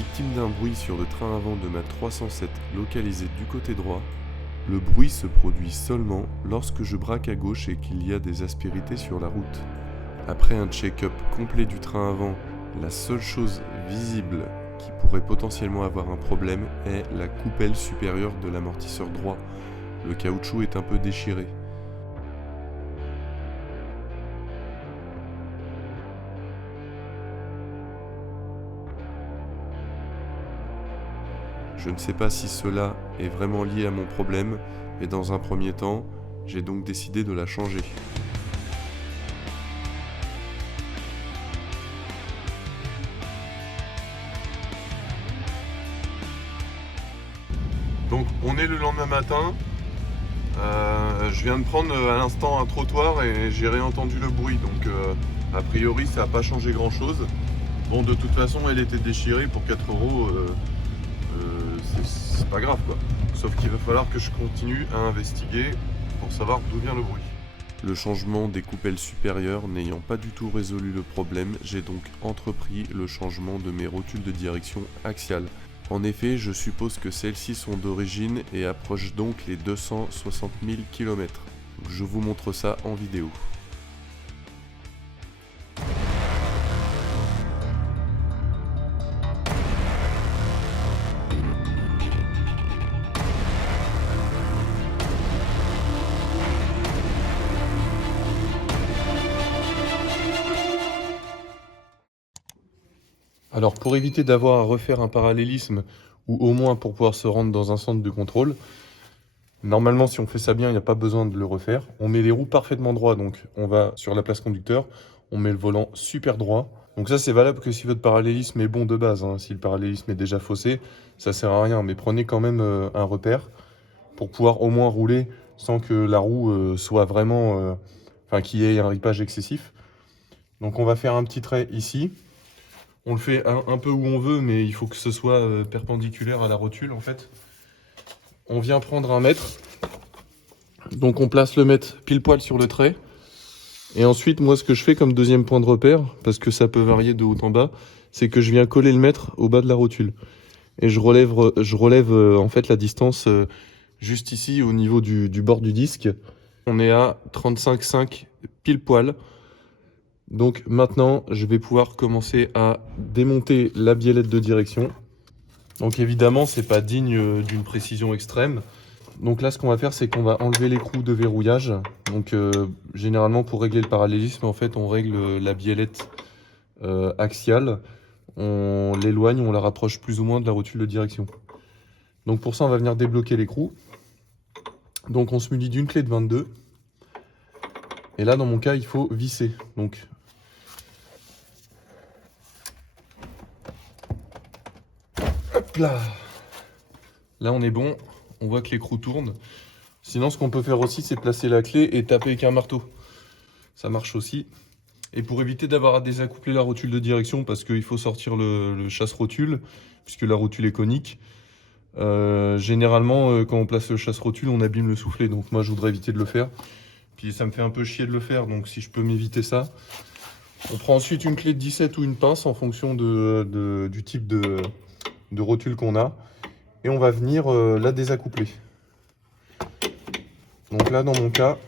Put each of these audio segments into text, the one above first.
Victime d'un bruit sur le train avant de ma 307 localisé du côté droit, le bruit se produit seulement lorsque je braque à gauche et qu'il y a des aspérités sur la route. Après un check-up complet du train avant, la seule chose visible qui pourrait potentiellement avoir un problème est la coupelle supérieure de l'amortisseur droit. Le caoutchouc est un peu déchiré. Je ne sais pas si cela est vraiment lié à mon problème, mais dans un premier temps, j'ai donc décidé de la changer. Donc on est le lendemain matin, je viens de prendre à l'instant un trottoir et j'ai réentendu le bruit, donc a priori ça n'a pas changé grand chose. Bon, de toute façon elle était déchirée pour 4 euros. C'est pas grave quoi. Sauf qu'il va falloir que je continue à investiguer pour savoir d'où vient le bruit. Le changement des coupelles supérieures n'ayant pas du tout résolu le problème, j'ai donc entrepris le changement de mes rotules de direction axiale. En effet, je suppose que celles-ci sont d'origine et approchent donc les 260 000 km. Je vous montre ça en vidéo. Alors pour éviter d'avoir à refaire un parallélisme, ou au moins pour pouvoir se rendre dans un centre de contrôle, normalement si on fait ça bien, il n'y a pas besoin de le refaire. On met les roues parfaitement droits, donc on va sur la place conducteur, on met le volant super droit. Donc ça c'est valable que si votre parallélisme est bon de base, hein. Si le parallélisme est déjà faussé, ça sert à rien, mais prenez quand même un repère pour pouvoir au moins rouler sans que la roue soit vraiment... enfin qu'il y ait un ripage excessif. Donc on va faire un petit trait ici. On le fait un peu où on veut, mais il faut que ce soit perpendiculaire à la rotule en fait. On vient prendre un mètre. Donc on place le mètre pile poil sur le trait. Et ensuite, moi ce que je fais comme deuxième point de repère, parce que ça peut varier de haut en bas, c'est que je viens coller le mètre au bas de la rotule. Et je relève en fait la distance juste ici au niveau du bord du disque. On est à 35,5 pile poil. Donc maintenant, je vais pouvoir commencer à démonter la biellette de direction. Donc évidemment, c'est pas digne d'une précision extrême. Donc là, ce qu'on va faire, c'est qu'on va enlever l'écrou de verrouillage. Donc généralement, pour régler le parallélisme, en fait, on règle la biellette axiale. On l'éloigne, on la rapproche plus ou moins de la rotule de direction. Donc pour ça, on va venir débloquer l'écrou. Donc on se munit d'une clé de 22. Et là, dans mon cas, il faut visser. Donc hop là. Là, on est bon. On voit que l'écrou tourne. Sinon, ce qu'on peut faire aussi, c'est placer la clé et taper avec un marteau. Ça marche aussi. Et pour éviter d'avoir à désaccoupler la rotule de direction, parce qu'il faut sortir le chasse-rotule, puisque la rotule est conique, généralement, quand on place le chasse-rotule, on abîme le soufflet. Donc moi, je voudrais éviter de le faire. Puis ça me fait un peu chier de le faire, donc si je peux m'éviter ça. On prend ensuite une clé de 17 ou une pince en fonction du type de rotule qu'on a. Et on va venir la désaccoupler. Donc là, dans mon cas,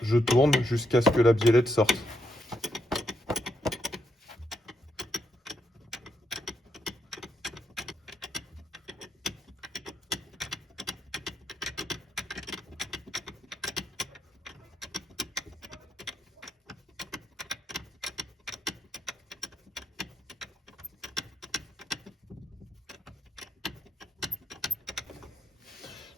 je tourne jusqu'à ce que la biellette sorte.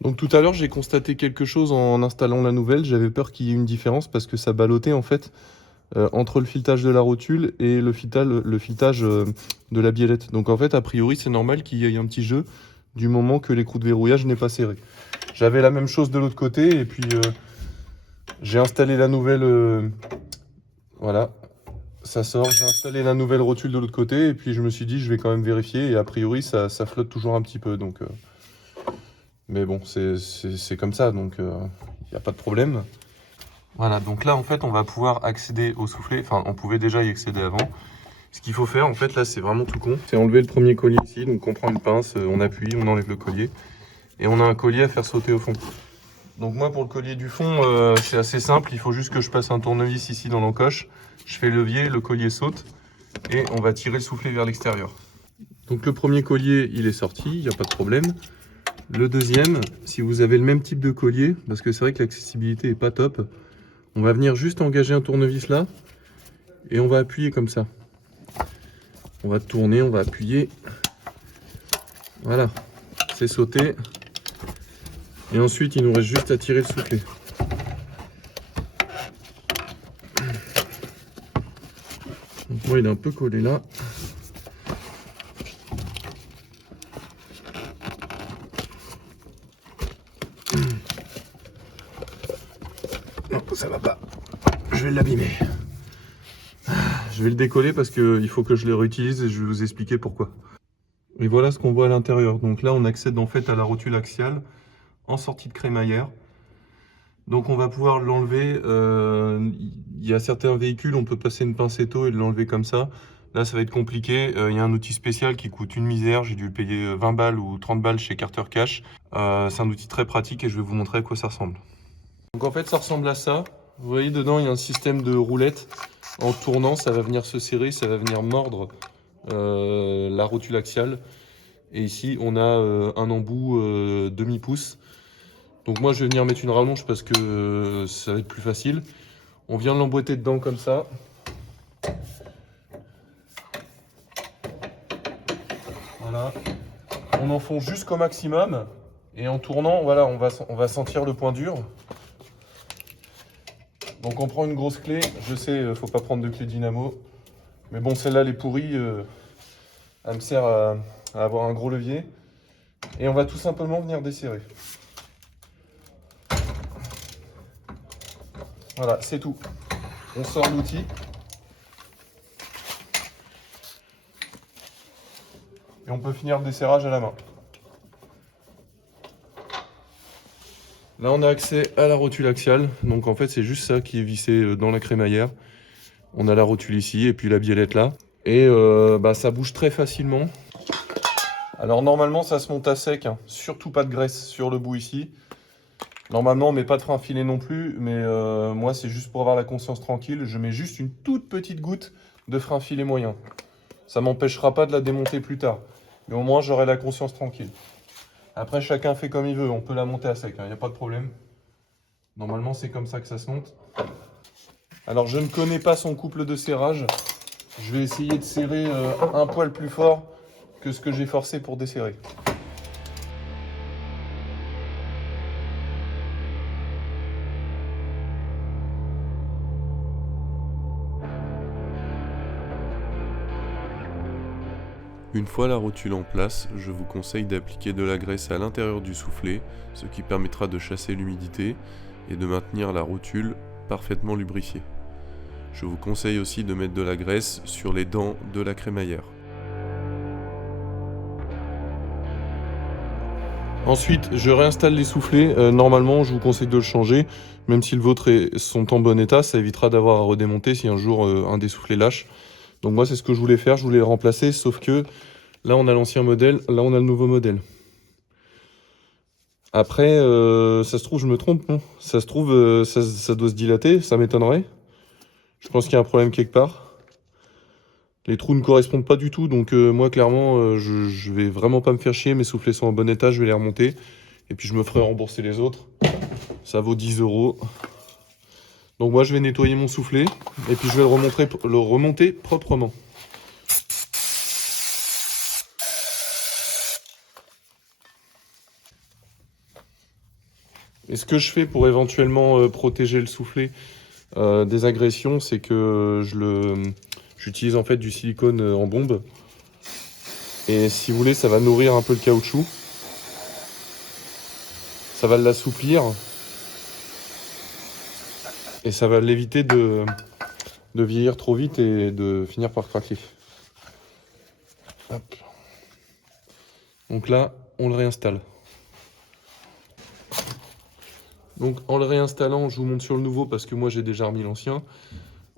Donc tout à l'heure, j'ai constaté quelque chose en installant la nouvelle. J'avais peur qu'il y ait une différence parce que ça ballottait en fait entre le filetage de la rotule et le filetage de la biellette. Donc en fait, a priori, c'est normal qu'il y ait un petit jeu du moment que l'écrou de verrouillage n'est pas serré. J'avais la même chose de l'autre côté et puis j'ai installé la nouvelle... voilà, ça sort. J'ai installé la nouvelle rotule de l'autre côté et puis je me suis dit, je vais quand même vérifier et a priori, ça flotte toujours un petit peu. Donc... mais bon, c'est comme ça, donc il n'y a pas de problème. Voilà, donc là, en fait, on va pouvoir accéder au soufflet. Enfin, on pouvait déjà y accéder avant. Ce qu'il faut faire en fait là, c'est vraiment tout con. C'est enlever le premier collier ici, donc on prend une pince, on appuie, on enlève le collier. Et on a un collier à faire sauter au fond. Donc moi pour le collier du fond, c'est assez simple, il faut juste que je passe un tournevis ici dans l'encoche. Je fais levier, le collier saute et on va tirer le soufflet vers l'extérieur. Donc le premier collier il est sorti, il n'y a pas de problème. Le deuxième, si vous avez le même type de collier, parce que c'est vrai que l'accessibilité n'est pas top, on va venir juste engager un tournevis là et on va appuyer comme ça. On va tourner, on va appuyer. Voilà, c'est sauté. Et ensuite, il nous reste juste à tirer le soufflet. Donc moi, il est un peu collé là. Non, ça va pas. Je vais l'abîmer. Je vais le décoller parce qu'il faut que je le réutilise et je vais vous expliquer pourquoi. Et voilà ce qu'on voit à l'intérieur. Donc là, on accède en fait à la rotule axiale en sortie de crémaillère. Donc on va pouvoir l'enlever. Il y a certains véhicules, on peut passer une pincetto et l'enlever comme ça. Là, ça va être compliqué. Il y a un outil spécial qui coûte une misère. J'ai dû le payer 20 balles ou 30 balles chez Carter Cash. C'est un outil très pratique et je vais vous montrer à quoi ça ressemble. Donc en fait, ça ressemble à ça. Vous voyez, dedans, il y a un système de roulette. En tournant, ça va venir se serrer, ça va venir mordre la rotule axiale. Et ici, on a un embout demi-pouce. Donc moi, je vais venir mettre une rallonge parce que ça va être plus facile. On vient l'emboîter dedans comme ça. Voilà. On enfonce jusqu'au maximum. Et en tournant, voilà, on va sentir le point dur. Donc on prend une grosse clé. Je sais, il ne faut pas prendre de clé dynamo. Mais bon, celle-là, elle est pourrie. Elle me sert à avoir un gros levier. Et on va tout simplement venir desserrer. Voilà, c'est tout. On sort l'outil. Et on peut finir le desserrage à la main. Là, on a accès à la rotule axiale. Donc en fait, c'est juste ça qui est vissé dans la crémaillère. On a la rotule ici et puis la biellette là. Et ça bouge très facilement. Alors normalement, ça se monte à sec. Hein. Surtout pas de graisse sur le bout ici. Normalement, on ne met pas de frein filé non plus. Mais moi, c'est juste pour avoir la conscience tranquille. Je mets juste une toute petite goutte de frein filé moyen. Ça ne m'empêchera pas de la démonter plus tard. Mais au moins, j'aurai la conscience tranquille. Après, chacun fait comme il veut. On peut la monter à sec, il n'y a pas de problème. Normalement, c'est comme ça que ça se monte. Alors, je ne connais pas son couple de serrage. Je vais essayer de serrer un poil plus fort que ce que j'ai forcé pour desserrer. Une fois la rotule en place, je vous conseille d'appliquer de la graisse à l'intérieur du soufflet, ce qui permettra de chasser l'humidité et de maintenir la rotule parfaitement lubrifiée. Je vous conseille aussi de mettre de la graisse sur les dents de la crémaillère. Ensuite, je réinstalle les soufflets. Normalement, je vous conseille de le changer, même si le vôtre sont en bon état, ça évitera d'avoir à redémonter si un jour un des soufflets lâche. Donc moi, c'est ce que je voulais faire, je voulais les remplacer, sauf que là, on a l'ancien modèle, là, on a le nouveau modèle. Après, ça se trouve, je me trompe, non? Ça se trouve, ça doit se dilater, ça m'étonnerait. Je pense qu'il y a un problème quelque part. Les trous ne correspondent pas du tout, donc moi, clairement, je vais vraiment pas me faire chier. Mes soufflets sont en bon état, je vais les remonter. Et puis, je me ferai rembourser les autres. Ça vaut 10 €. Donc moi, je vais nettoyer mon soufflet. Et puis, je vais le remonter proprement. Et ce que je fais pour éventuellement protéger le soufflet des agressions, c'est que j'utilise en fait du silicone en bombe. Et si vous voulez, ça va nourrir un peu le caoutchouc. Ça va l'assouplir. Et ça va l'éviter de vieillir trop vite et de finir par craquer. Hop. Donc là, on le réinstalle. Donc en le réinstallant, je vous montre sur le nouveau parce que moi j'ai déjà remis l'ancien.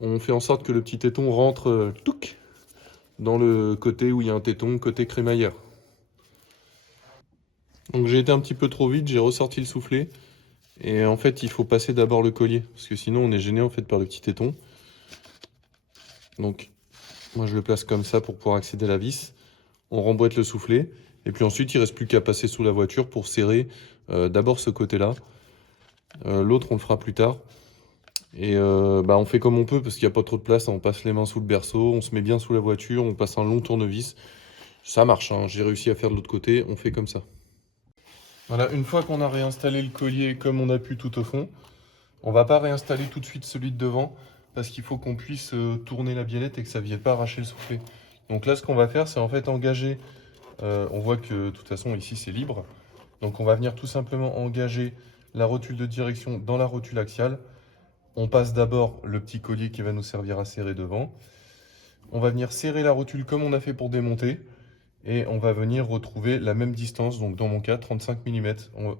On fait en sorte que le petit téton rentre touc, dans le côté où il y a un téton, côté crémaillère. Donc j'ai été un petit peu trop vite, j'ai ressorti le soufflet. Et en fait, il faut passer d'abord le collier, parce que sinon on est gêné en fait par le petit téton. Donc moi je le place comme ça pour pouvoir accéder à la vis. On remboîte le soufflet, et puis ensuite il reste plus qu'à passer sous la voiture pour serrer d'abord ce côté-là. L'autre on le fera plus tard. Et on fait comme on peut, parce qu'il n'y a pas trop de place, on passe les mains sous le berceau, on se met bien sous la voiture, on passe un long tournevis. Ça marche, hein. J'ai réussi à faire de l'autre côté, on fait comme ça. Voilà, une fois qu'on a réinstallé le collier comme on a pu tout au fond, on va pas réinstaller tout de suite celui de devant parce qu'il faut qu'on puisse tourner la biellette et que ça ne vienne pas arracher le soufflet. Donc là, ce qu'on va faire, c'est en fait engager, on voit que de toute façon ici c'est libre, donc on va venir tout simplement engager la rotule de direction dans la rotule axiale. On passe d'abord le petit collier qui va nous servir à serrer devant. On va venir serrer la rotule comme on a fait pour démonter. Et on va venir retrouver la même distance, donc dans mon cas 35 mm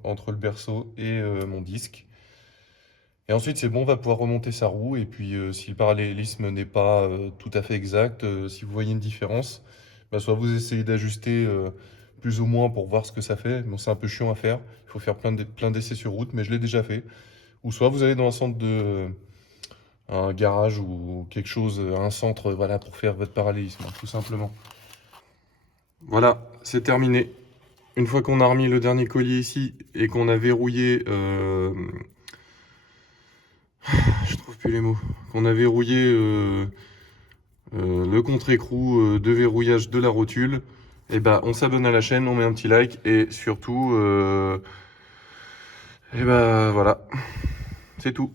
entre le berceau et mon disque. Et ensuite c'est bon, on va pouvoir remonter sa roue. Et puis si le parallélisme n'est pas tout à fait exact, si vous voyez une différence, soit vous essayez d'ajuster plus ou moins pour voir ce que ça fait. Bon, c'est un peu chiant à faire, il faut faire plein d'essais sur route, mais je l'ai déjà fait. Ou soit vous allez dans un centre de... un garage ou quelque chose, un centre, voilà, pour faire votre parallélisme, tout simplement. Voilà, c'est terminé. Une fois qu'on a remis le dernier collier ici et qu'on a verrouillé, je trouve plus les mots, qu'on a verrouillé le contre-écrou de verrouillage de la rotule, et on s'abonne à la chaîne, on met un petit like et surtout, voilà, c'est tout.